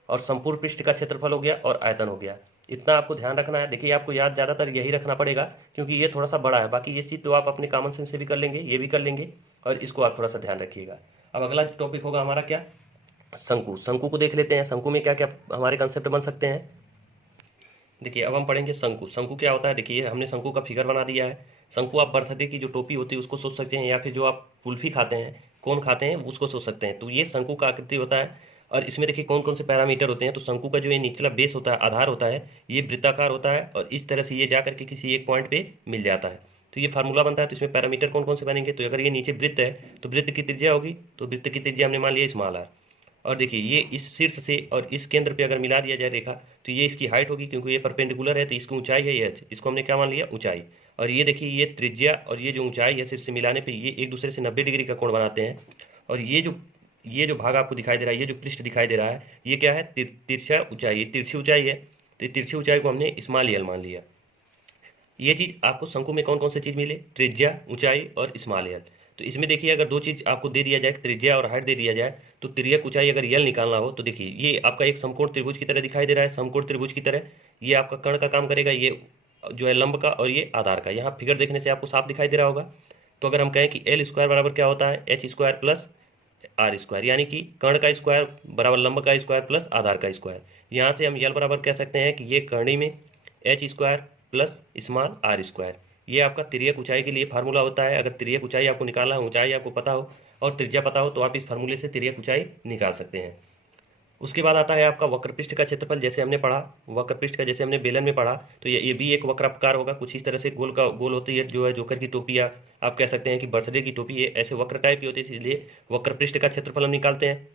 और संपूर्ण पृष्ठ का क्षेत्रफल हो गया, और आयतन हो गया। इतना आपको ध्यान रखना है। देखिए आपको याद ज़्यादातर यही रखना पड़ेगा क्योंकि ये थोड़ा सा बड़ा है, बाकी ये चीज़ तो आप अपने कॉमन सेंस से भी कर लेंगे, ये भी कर लेंगे, और इसको आप थोड़ा सा ध्यान रखिएगा। अब अगला टॉपिक होगा हमारा क्या, शंकु। शंकु को देख लेते हैं, शंकु में क्या क्या हमारे कंसेप्ट बन सकते हैं। देखिए अब हम पढ़ेंगे शंकु। शंकु क्या होता है, देखिए हमने शंकु का फिगर बना दिया है। शंकु आप बर्थडे की जो टोपी होती है उसको सोच सकते हैं, या फिर जो आप कुल्फी खाते हैं, कौन खाते हैं, उसको सोच सकते हैं। तो ये शंकु का आकृति होता है, और इसमें देखिए कौन कौन से पैरामीटर होते हैं। तो शंकु का जो ये निचला बेस होता है, आधार होता है, ये वृत्ताकार होता है, और इस तरह से ये जा करके किसी एक पॉइंट पे मिल जाता है। तो ये फार्मूला बनता है। तो इसमें पैरामीटर कौन कौन से बनेंगे, तो अगर ये नीचे वृत्त है तो वृत्त की त्रिज्या होगी, तो वृत्त की त्रिज्या हमने मान लिया स्मॉल आर। और देखिए ये इस शीर्ष से और इस केंद्र पे अगर मिला दिया जाए रेखा, तो ये इसकी हाइट होगी, क्योंकि ये परपेंडिकुलर है, तो इसकी ऊंचाई है एच, इसको हमने क्या मान लिया, ऊंचाई। और ये देखिए ये त्रिज्या और ये जो ऊंचाई है शीर्ष से मिलाने पे ये एक दूसरे से 90 डिग्री का कोण बनाते हैं। और ये जो भाग आपको दिखाई दे रहा है, ये जो पृष्ठ दिखाई दे रहा है, ये क्या है, तिरछा ऊंचाई, तिरछी ऊंचाई है। तो तिरछी ऊंचाई को हमने स्मॉल एल मान लिया। ये चीज आपको शंकु में कौन कौन सी चीज मिले, त्रिज्या, ऊंचाई और स्मॉल एल। तो इसमें देखिए अगर दो चीज आपको दे दिया जाए, त्रिज्या और हाइट दे दिया जाए, तो तिर्यक ऊंचाई अगर यल निकालना हो, तो देखिए ये आपका एक समकोण त्रिभुज की तरह दिखाई दे रहा है, समकोण त्रिभुज की तरह ये आपका कर्ण का काम करेगा, ये जो है लंब का, और ये आधार का। यहाँ फिगर देखने से आपको साफ दिखाई दे रहा होगा। तो अगर हम कहें कि एल स्क्वायर बराबर क्या होता है, H square plus R square, यानी कि कर्ण का स्क्वायर बराबर लंब का स्क्वायर प्लस आधार का स्क्वायर। यहाँ से हम यल बराबर कह सकते हैं कि ये कर्णी में H square plus small R square, ये आपका तिर्यक ऊंचाई के लिए फार्मूला होता है। अगर तिर्यक ऊंचाई आपको निकालना है, ऊंचाई आपको पता हो और त्रिज्या पता हो, तो आप इस फार्मूले से तिर्यक ऊंचाई निकाल सकते हैं। उसके बाद आता है आपका वक्रपृष्ठ का क्षेत्रफल। जैसे हमने पढ़ा वक्रपृष्ठ का, जैसे हमने बेलन में पढ़ा, तो ये भी एक वक्राकार होगा, कुछ इस तरह से गोल का गोल होती है, जो है जोकर की टोपी, या आप कह सकते हैं कि बर्थडे की टोपी, ये ऐसे वक्र टाइप की होती है, इसलिए वक्रपृष्ठ का क्षेत्रफल हम निकालते हैं,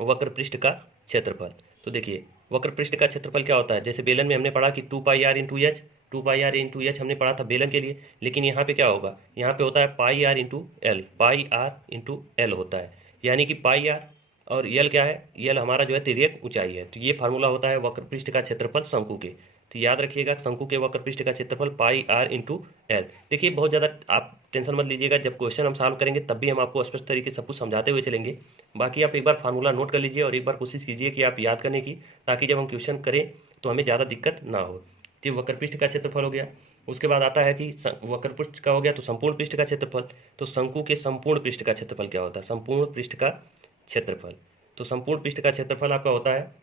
वक्रपृष्ठ का क्षेत्रफल। तो देखिए वक्रपृष्ठ का क्षेत्रफल क्या होता है, जैसे बेलन में हमने पढ़ा कि 2 pi R into H, 2 pi R into H हमने पढ़ा था बेलन के लिए, लेकिन यहाँ पे क्या होगा, यहाँ पे होता है pi R into L, pi R into L होता है, यानी कि पाई आर और यल क्या है, यल हमारा जो है तिर्यक ऊंचाई है। तो ये फार्मूला होता है वक्रपृष्ठ का क्षेत्रफल शंकु के। तो याद रखिएगा शंकु के वक्रपृष्ठ का क्षेत्रफल पाई आर इंटू एल। देखिए बहुत ज़्यादा आप टेंशन मत लीजिएगा, जब क्वेश्चन हम सॉल्व करेंगे तब भी हम आपको स्पष्ट तरीके से सब कुछ समझाते हुए चलेंगे। बाकी आप एक बार फार्मूला नोट कर लीजिए और एक बार कोशिश कीजिए कि आप याद करने की, ताकि जब हम क्वेश्चन करें तो हमें ज़्यादा दिक्कत ना हो। तो वक्रपृष्ठ का क्षेत्रफल हो गया। उसके बाद आता है कि वक्रपृष्ठ का हो गया, तो संपूर्ण पृष्ठ का क्षेत्रफल। तो शंकु के संपूर्ण पृष्ठ का क्षेत्रफल क्या होता है, संपूर्ण पृष्ठ का क्षेत्रफल। तो संपूर्ण पृष्ठ का क्षेत्रफल आपका होता है,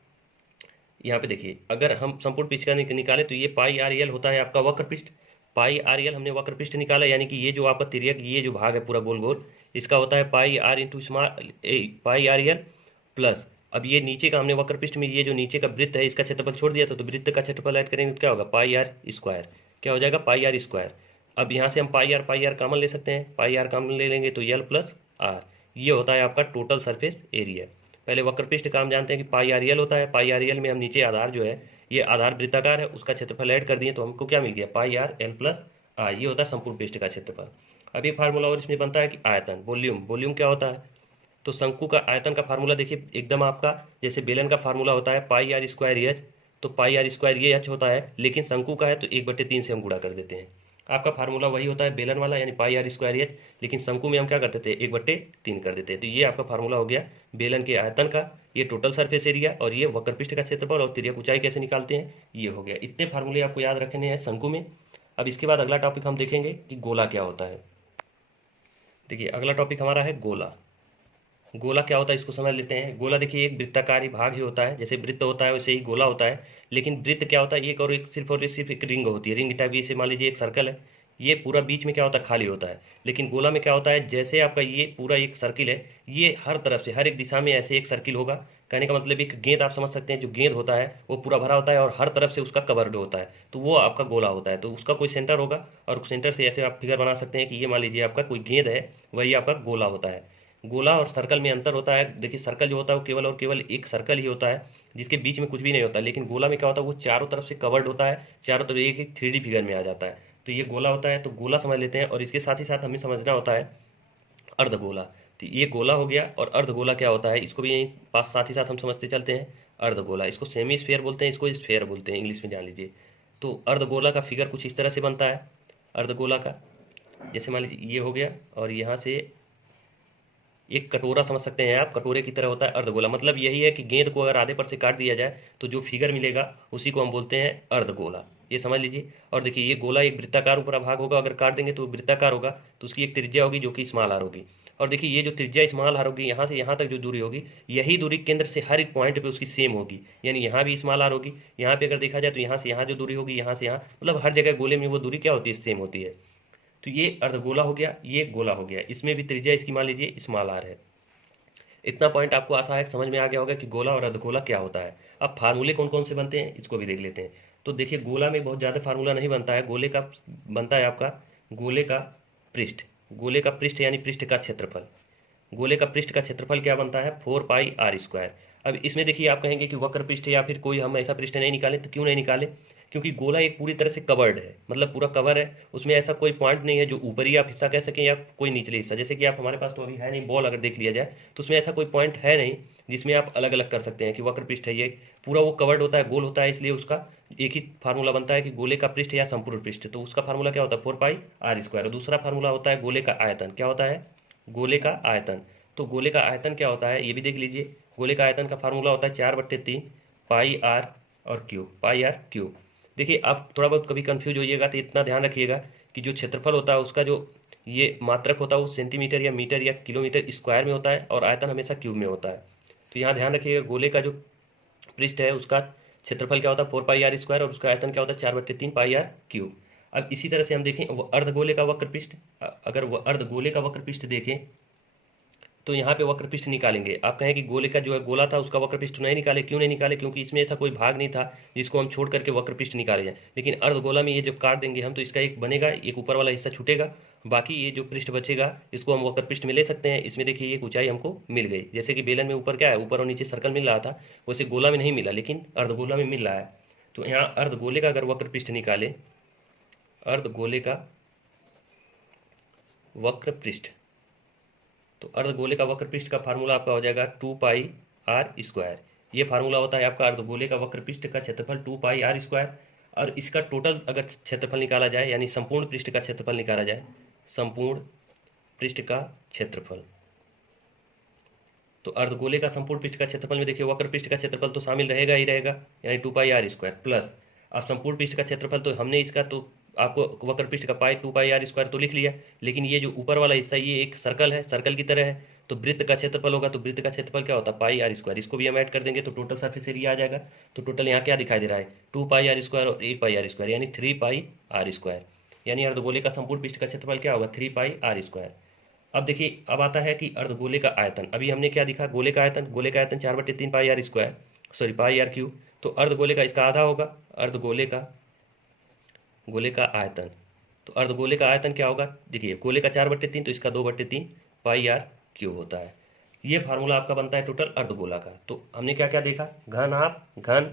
यहाँ पे देखिए अगर हम संपूर्ण पृष्ठ का निकालें तो ये पाई आर एल होता है आपका वक्रपृष्ठ। पाई आर एल हमने वक्रपृष्ठ निकाला, यानी कि ये जो आपका तिर्यक ये जो भाग है पूरा गोल गोल, इसका होता है pi R into small pi R L plus, अब ये नीचे का हमने वक्रपृष्ठ में ये जो नीचे का वृत्त है इसका क्षेत्रफल छोड़ दिया था, तो वृत्त का क्षेत्रफल ऐड करेंगे तो क्या होगा, पाई आर स्क्वायर, क्या हो जाएगा, पाई आर स्क्वायर। अब यहाँ से हम पाई आर कॉमन ले सकते हैं, पाई आर कॉमन ले लेंगे तो एल प्लस आर, ये होता है आपका टोटल सरफेस एरिया। पहले वक्रपृष्ठ का हम जानते हैं कि पाई आर एल होता है, पाई आर एल में हम नीचे आधार जो है, ये आधार वृत्ताकार है, उसका क्षेत्रफल ऐड कर दिए तो हमको क्या मिल गया, पाई आर एल प्लस आर, ये होता है संपूर्ण पृष्ठ का क्षेत्रफल। अब ये फार्मूला और इसमें बनता है कि आयतन, वॉल्यूम, वॉल्यूम क्या होता है, तो शंकु का आयतन का फार्मूला देखिए एकदम आपका जैसे बेलन का फार्मूला होता है पाई आर स्क्वायर एच, तो पाई आर स्क्वायर ये एच होता है, लेकिन शंकु का है तो 1/3 से हम गुणा कर देते हैं। आपका फार्मूला वही होता है बेलन वाला, यानी पाई आर स्क्वायर एच, लेकिन शंकु में हम क्या करते थे, 1/3 कर देते हैं। तो ये आपका फार्मूला हो गया बेलन के आयतन का, ये टोटल सरफेस एरिया, और ये वक्रपृष्ठ का क्षेत्रफल और तिर्यक ऊंचाई कैसे निकालते हैं, ये हो गया। इतने फार्मूले आपको याद रखने हैं शंकु में। अब इसके बाद अगला टॉपिक हम देखेंगे कि गोला क्या होता है। देखिए अगला टॉपिक हमारा है गोला। गोला क्या होता है इसको समझ लेते हैं। गोला देखिए एक वृत्ताकार भाग ही होता है, जैसे वृत्त होता है वैसे ही गोला होता है। लेकिन वृत्त क्या होता है, एक और एक सिर्फ एक रिंग होती है, रिंग टाइप। जैसे मान लीजिए एक सर्कल है, ये पूरा बीच में क्या होता है, खाली होता है। लेकिन गोला में क्या होता है, जैसे आपका ये पूरा एक सर्किल है, ये हर तरफ से हर एक दिशा में ऐसे एक सर्किल होगा। कहने का मतलब एक गेंद आप समझ सकते हैं, जो गेंद होता है वो पूरा भरा होता है और हर तरफ से उसका कवर्ड होता है, तो वो आपका गोला होता है। तो उसका कोई सेंटर होगा और सेंटर से ऐसे आप फिगर बना सकते हैं कि ये मान लीजिए आपका कोई गेंद है, वही आपका गोला होता है। गोला और सर्कल में अंतर होता है। देखिए सर्कल जो होता है वो केवल और केवल एक सर्कल ही होता है, जिसके बीच में कुछ भी नहीं होता। लेकिन गोला में क्या होता है, वो चारों तरफ से कवर्ड होता है, चारों तरफ एक एक 3D फिगर में आ जाता है। तो ये गोला होता है, तो गोला समझ लेते हैं। और इसके साथ ही साथ हमें समझना होता है अर्धगोला। तो ये गोला हो गया, और अर्धगोला क्या होता है इसको भी यहीं पास साथ ही साथ हम समझते चलते हैं। अर्धगोला, इसको सेमी स्फेयर बोलते हैं, इसको स्फेयर बोलते हैं, इंग्लिश में जान लीजिए। तो अर्धगोला का फिगर कुछ इस तरह से बनता है अर्धगोला का। जैसे मान लीजिए ये हो गया, और यहाँ से एक कटोरा समझ सकते हैं आप, कटोरे की तरह होता है अर्धगोला। मतलब यही है कि गेंद को अगर आधे पर से काट दिया जाए तो जो फिगर मिलेगा उसी को हम बोलते हैं अर्धगोला, ये समझ लीजिए। और देखिए ये गोला एक वृत्ताकार ऊपर भाग होगा, अगर काट देंगे तो वृत्ताकार होगा, तो उसकी एक त्रिज्या होगी जो कि स्मॉल आर होगी। और देखिए ये जो त्रिज्या स्मॉल आर होगी, यहाँ से यहाँ तक जो दूरी होगी, यही दूरी केंद्र से हर एक पॉइंट पे उसकी सेम होगी। यानी यहाँ भी स्मॉल आर होगी, यहाँ पे अगर देखा जाए तो यहाँ से यहाँ जो दूरी होगी, यहाँ से यहाँ, मतलब हर जगह गोले में वो दूरी क्या होती है, सेम होती है। तो ये अर्धगोला हो गया, ये गोला हो गया, इसमें भी त्रिज्या इसकी मान लीजिए स्मॉल आर है। इतना पॉइंट आपको आशा है समझ में आ गया होगा कि गोला और अर्धगोला क्या होता है। अब फार्मूले कौन कौन से बनते हैं इसको भी देख लेते हैं। तो देखिए गोला में बहुत ज़्यादा फार्मूला नहीं बनता है, गोले का बनता है आपका गोले का पृष्ठ। गोले का पृष्ठ यानी पृष्ठ का क्षेत्रफल। गोले का पृष्ठ का क्षेत्रफल क्या बनता है, 4πr²। अब इसमें देखिए आप कहेंगे कि वक्र पृष्ठ या फिर कोई हम ऐसा पृष्ठ नहीं निकाले, तो क्यों नहीं निकाले, क्योंकि गोला एक पूरी तरह से कवर्ड है, मतलब पूरा कवर है, उसमें ऐसा कोई पॉइंट नहीं है जो ऊपरी आप हिस्सा कह सकें या कोई निचले हिस्सा। जैसे कि आप हमारे पास तो अभी है नहीं, बॉल अगर देख लिया जाए तो उसमें ऐसा कोई पॉइंट है नहीं जिसमें आप अलग अलग कर सकते हैं कि वक्र पृष्ठ है, ये पूरा वो कवर्ड होता है, गोल होता है, इसलिए उसका एक ही फार्मूला बनता है कि गोले का पृष्ठ या संपूर्ण पृष्ठ। तो उसका फार्मूला क्या होता है, 4πr²। और दूसरा फार्मूला होता है गोले का आयतन। क्या होता है, गोले का आयतन। तो गोले का आयतन क्या होता है ये भी देख लीजिए। गोले का आयतन का फार्मूला होता है 4/3 πr और क्यूब, πr³। देखिए आप थोड़ा बहुत कभी कंफ्यूज होइएगा तो इतना ध्यान रखिएगा कि जो क्षेत्रफल होता है उसका जो ये मात्रक होता है वो सेंटीमीटर या मीटर या किलोमीटर स्क्वायर में होता है, और आयतन हमेशा क्यूब में होता है। तो यहाँ ध्यान रखिएगा गोले का जो पृष्ठ है उसका क्षेत्रफल क्या होता है, 4πr², और उसका आयतन क्या होता है, 4/3 πr³। अब इसी तरह से हम देखें वो अर्धगोले का वक्र पृष्ठ। अगर वो अर्धगोले का वक्र पृष्ठ देखें तो यहाँ पे वक्र पृष्ठ निकालेंगे। आप कहें कि गोले का जो है गोला था उसका वक्र पृष्ठ नहीं निकाले, क्यों नहीं निकाले, क्योंकि इसमें ऐसा कोई भाग नहीं था जिसको हम छोड़ करके वक्र पृष्ठ निकाले जाए। लेकिन अर्धगोला में ये जब काट देंगे हम तो इसका एक बनेगा, एक ऊपर वाला हिस्सा छूटेगा, बाकी ये जो पृष्ठ बचेगा इसको हम वक्र पृष्ठ में ले सकते हैं। इसमें देखिए एक ऊंचाई हमको मिल गई, जैसे कि बेलन में ऊपर क्या है, ऊपर और नीचे सर्कल मिल रहा था, वैसे गोला में नहीं मिला लेकिन अर्धगोला में मिल रहा है। तो यहाँ अर्धगोले का अगर वक्र पृष्ठ निकाले, अर्धगोले का वक्र पृष्ठ, तो अर्धगोले का वक्र पृष्ठ का फार्मूला आपका हो जाएगा 2πr²। ये फार्मूला होता है आपका अर्धगोले का वक्र पृष्ठ का क्षेत्रफल 2πr²। और इसका टोटल अगर क्षेत्रफल निकाला जाए, यानी संपूर्ण पृष्ठ का क्षेत्रफल निकाला जाए, संपूर्ण पृष्ठ का क्षेत्रफल, तो अर्धगोले का संपूर्ण पृष्ठ का क्षेत्रफल में देखिए वक्र पृष्ठ का क्षेत्रफल तो शामिल रहेगा ही रहेगा, यानी 2πr² प्लस अब संपूर्ण पृष्ठ का क्षेत्रफल, तो हमने इसका तो आपको वक्र पृष्ठ का 2πr² तो लिख लिया, लेकिन ये जो ऊपर वाला हिस्सा ये एक सर्कल है, सर्कल की तरह है, तो वृत्त का क्षेत्रफल होगा, तो वृत्त का क्षेत्रफल क्या होता है, πr²। इसको भी हम ऐड कर देंगे तो टोटल सरफेस एरिया आ जाएगा। तो टोटल यहाँ क्या दिखाई दे रहा है, 2πr² और 8πr², यानी 3πr²। यानी अर्धगोले का संपूर्ण पृष्ठ का क्षेत्रफल क्या होगा, 3πr²। अब देखिए अब आता है कि अर्धगोले का आयतन। अभी हमने क्या दिखा, गोले का आयतन, गोले का आयतन 4/3 πr², सॉरी πr³। तो अर्धगोले का इसका आधा होगा, अर्धगोले का गोले का आयतन। तो अर्धगोले का आयतन क्या होगा, देखिए गोले का 4/3 तो इसका 2/3 πr³ होता है। ये फार्मूला आपका बनता है टोटल अर्धगोला का। तो हमने क्या क्या देखा, घन आप, घन,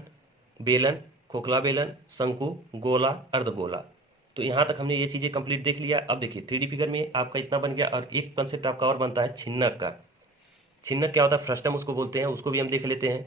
बेलन, खोखला बेलन, शंकु, गोला, अर्धगोला। तो यहाँ तक हमने ये चीज़ें कंप्लीट देख लिया। अब देखिए 3D फिगर में आपका इतना बन गया, और एक कंसेप्ट आपका और बनता है छिन्नक का। छिन्नक क्या होता है, फ्रस्टम उसको बोलते हैं, उसको भी हम देख लेते हैं।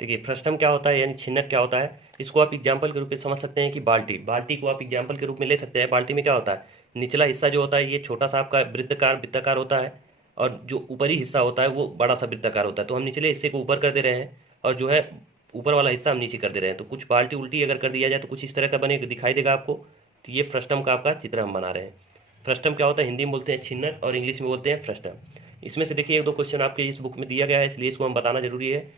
देखिए फ्रस्टम क्या होता है यानी छिन्नक क्या होता है, इसको आप एग्जाम्पल के रूप में समझ सकते हैं कि बाल्टी, बाल्टी को आप एग्जाम्पल के रूप में ले सकते हैं। बाल्टी में क्या होता है, निचला हिस्सा जो होता है ये छोटा सा आपका वृत्ताकार होता है, और जो ऊपरी हिस्सा होता है वो बड़ा सा वृत्ताकार होता है। तो हम निचले हिस्से को ऊपर कर दे रहे हैं और जो है ऊपर वाला हिस्सा हम नीचे कर दे रहे हैं। तो कुछ बाल्टी उल्टी अगर कर दिया जाए तो कुछ इस तरह का बनेगा, दिखाई देगा आपको। तो ये फ्रस्टम का आपका चित्र हम बना रहे हैं। फ्रस्टम क्या होता है, हिंदी में बोलते हैं छिन्नक और इंग्लिश में बोलते हैं फ्रस्टम। इसमें से देखिए 1-2 क्वेश्चन आपके इस बुक में दिया गया है, इसलिए इसको हम बताना जरूरी है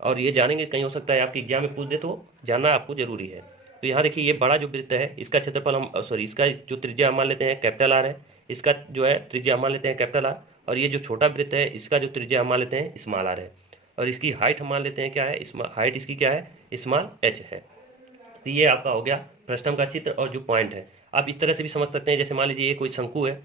और ये जानेंगे, कहीं हो सकता है आपके एग्जाम में पूछ दे तो जानना आपको जरूरी है। तो यहाँ देखिए ये बड़ा जो वृत्त है इसका क्षेत्रफल हम इसका जो त्रिज्या हम मान लेते हैं कैपिटल आर है, इसका जो है त्रिज्या हम मान लेते हैं कैपिटल आर, और ये जो छोटा वृत्त है इसका जो त्रिज्या हम मान लेते हैं स्मॉल आर है, और इसकी हाइट हम मान लेते हैं क्या है, हाइट इसकी क्या है, स्मॉल एच है। तो ये आपका हो गया फ्रस्टम का चित्र और जो पॉइंट है। आप इस तरह से भी समझ सकते हैं, जैसे मान लीजिए ये कोई शंकु है,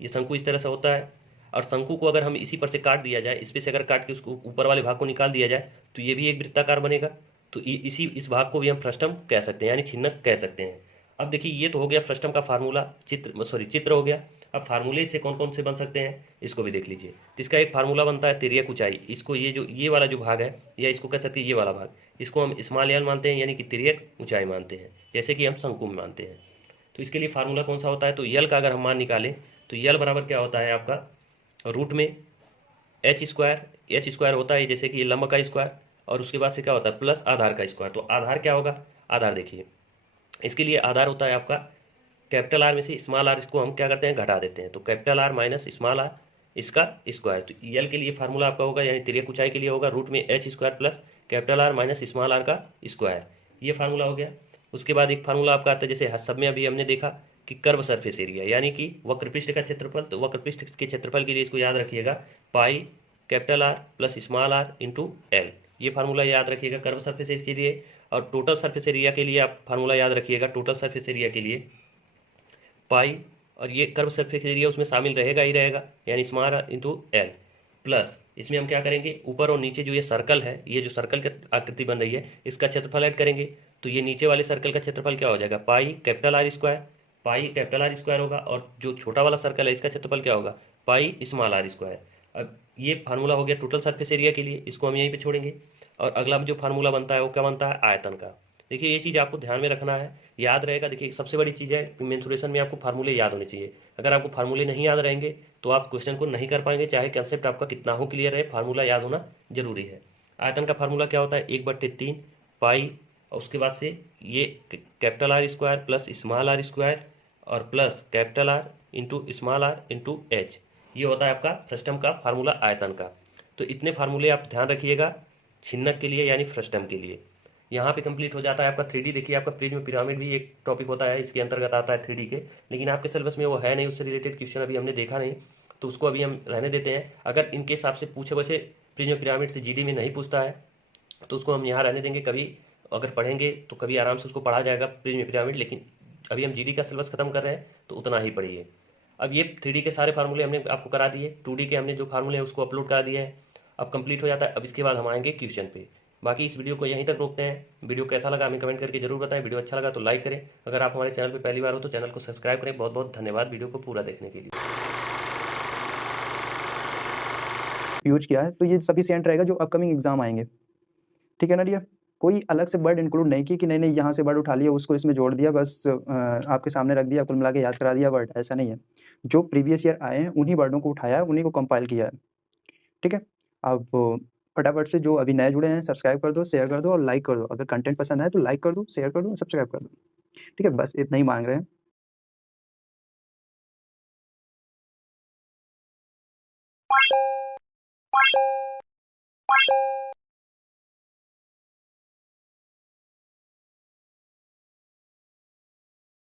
ये शंकु इस तरह से होता है, और शंकु को अगर हम इसी पर से काट दिया जाए, इस पे से अगर काट के उसको ऊपर वाले भाग को निकाल दिया जाए तो ये भी एक वृत्ताकार बनेगा। तो इस भाग को भी हम फ्रस्टम कह सकते हैं, यानी छिन्नक कह सकते हैं। अब देखिए ये तो हो गया फ्रस्टम का फार्मूला, चित्र हो गया। अब फार्मूले से कौन कौन से बन सकते हैं इसको भी देख लीजिए। तो इसका एक फार्मूला बनता है तिर्यक ऊंचाई, इसको ये वाला जो भाग है, या इसको कह सकते हैं ये वाला भाग, इसको हम स्मॉल एल मानते हैं, यानी कि तिर्यक ऊंचाई मानते हैं, जैसे कि हम शंकु में मानते हैं। तो इसके लिए फार्मूला कौन सा होता है, तो यल का अगर हम मान निकालें तो यल बराबर क्या होता है आपका रूट में एच स्क्वायर होता है, जैसे कि ये लंब का स्क्वायर, और उसके बाद से क्या होता है प्लस आधार का स्क्वायर। तो आधार क्या होगा, आधार देखिए इसके लिए आधार होता है आपका कैपिटल आर में से स्मॉल आर, इसको हम क्या करते हैं घटा देते हैं, तो capital R minus small R इसका स्क्वायर। तो यल के लिए फार्मूला आपका होगा, यानी तिर्यक ऊंचाई के लिए होगा रूट में H square plus capital R minus small R का स्क्वायर, ये फार्मूला हो गया। उसके बाद एक फार्मूला आपका आता है, जैसे सब में अभी हमने देखा कि कर्व सरफेस एरिया, यानी कि वक्रपृष्ठ का क्षेत्रफल। तो वक्रपृष्ठ के क्षेत्रफल के लिए इसको याद रखिएगा pi capital R plus small R into L, ये फार्मूला याद रखिएगा कर्व सरफेस एरिया के लिए। और टोटल सरफेस एरिया के लिए आप फार्मूला याद रखिएगा, टोटल सरफेस एरिया के लिए पाई, और ये कर्व सरफेस एरिया उसमें शामिल रहेगा ही रहेगा, यानी small R into L, plus इसमें हम क्या करेंगे ऊपर और नीचे जो ये सर्कल है, ये जो सर्कल की आकृति बन रही है इसका क्षेत्रफल ऐड करेंगे। तो ये नीचे वाले सर्कल का क्षेत्रफल क्या हो जाएगा, पाई कैपिटल आर स्क्वायर होगा, और जो छोटा वाला सर्कल है इसका क्षेत्रफल क्या होगा, पाई स्मॉल आर स्क्वायर। अब ये फार्मूला हो गया टोटल सरफेस एरिया के लिए, इसको हम यहीं पे छोड़ेंगे। और अगला जो फार्मूला बनता है वो क्या बनता है, आयतन का। देखिए ये चीज़ आपको ध्यान में रखना है, याद रहेगा। देखिए सबसे बड़ी चीज़ है मेंसुरेशन में आपको फार्मूले याद होने चाहिए। अगर आपको फार्मूले नहीं याद रहेंगे तो आप क्वेश्चन को नहीं कर पाएंगे, चाहे कंसेप्ट आपका कितना हो क्लियर है, फार्मूला याद होना जरूरी है। आयतन का फार्मूला क्या होता है, 1/3 पाई, और उसके बाद से ये capital R square plus small R square और plus capital R into small R into H, ये होता है आपका फ्रस्टम का फार्मूला आयतन का। तो इतने फार्मूले आप ध्यान रखिएगा छिन्नक के लिए, यानी फ्रस्टम के लिए। यहाँ पे कंप्लीट हो जाता है आपका 3D। देखिए आपका प्रिज्म पिरामिड भी एक टॉपिक होता है, इसके अंतर्गत आता है 3D के, लेकिन आपके सिलेबस में वो है नहीं, उससे रिलेटेड क्वेश्चन अभी हमने देखा नहीं, तो उसको अभी हम रहने देते हैं। अगर इनके हिसाब से पूछे, वैसे प्रिज्म पिरामिड से GD में नहीं पूछता है तो उसको हम यहाँ रहने देंगे, कभी अगर पढ़ेंगे तो कभी आराम से उसको पढ़ा जाएगा प्रिज्म पिरामिड, लेकिन अभी हम GD का सिलेबस खत्म कर रहे हैं तो उतना ही पढ़िए। अब ये 3D के सारे फार्मूले हमने आपको करा दिए, 2D के हमने जो फार्मूले हैं उसको अपलोड करा दिया है, अब कंप्लीट हो जाता है। अब इसके बाद हम आएंगे क्वेश्चन पे। बाकी इस वीडियो को यहीं तक रोकते हैं। वीडियो कैसा लगा हमें कमेंट करके जरूर बताएं, वीडियो अच्छा लगा तो लाइक करें, अगर आप हमारे चैनल पर पहली बार हो तो चैनल को सब्सक्राइब करें। बहुत बहुत धन्यवाद वीडियो को पूरा देखने के लिए। यूज किया है, तो ये सफिशिएंट रहेगा जो अपकमिंग एग्जाम आएंगे। ठीक है ना डियर, कोई अलग से वर्ड इंक्लूड नहीं की कि नहीं नहीं यहाँ से वर्ड उठा लिया उसको इसमें जोड़ दिया, बस आपके सामने रख दिया, कुल मिला के याद करा दिया वर्ड, ऐसा नहीं है। जो प्रीवियस ईयर आए हैं उन्हीं वर्डों को उठाया है, उन्हीं को कंपाइल किया है। ठीक है, अब फटाफट से जो अभी नए जुड़े हैं सब्सक्राइब कर दो, शेयर कर दो और लाइक कर दो। अगर कंटेंट पसंद आए तो लाइक कर दो, शेयर कर दो, सब्सक्राइब कर दो। ठीक है, बस इतना ही मांग रहे हैं।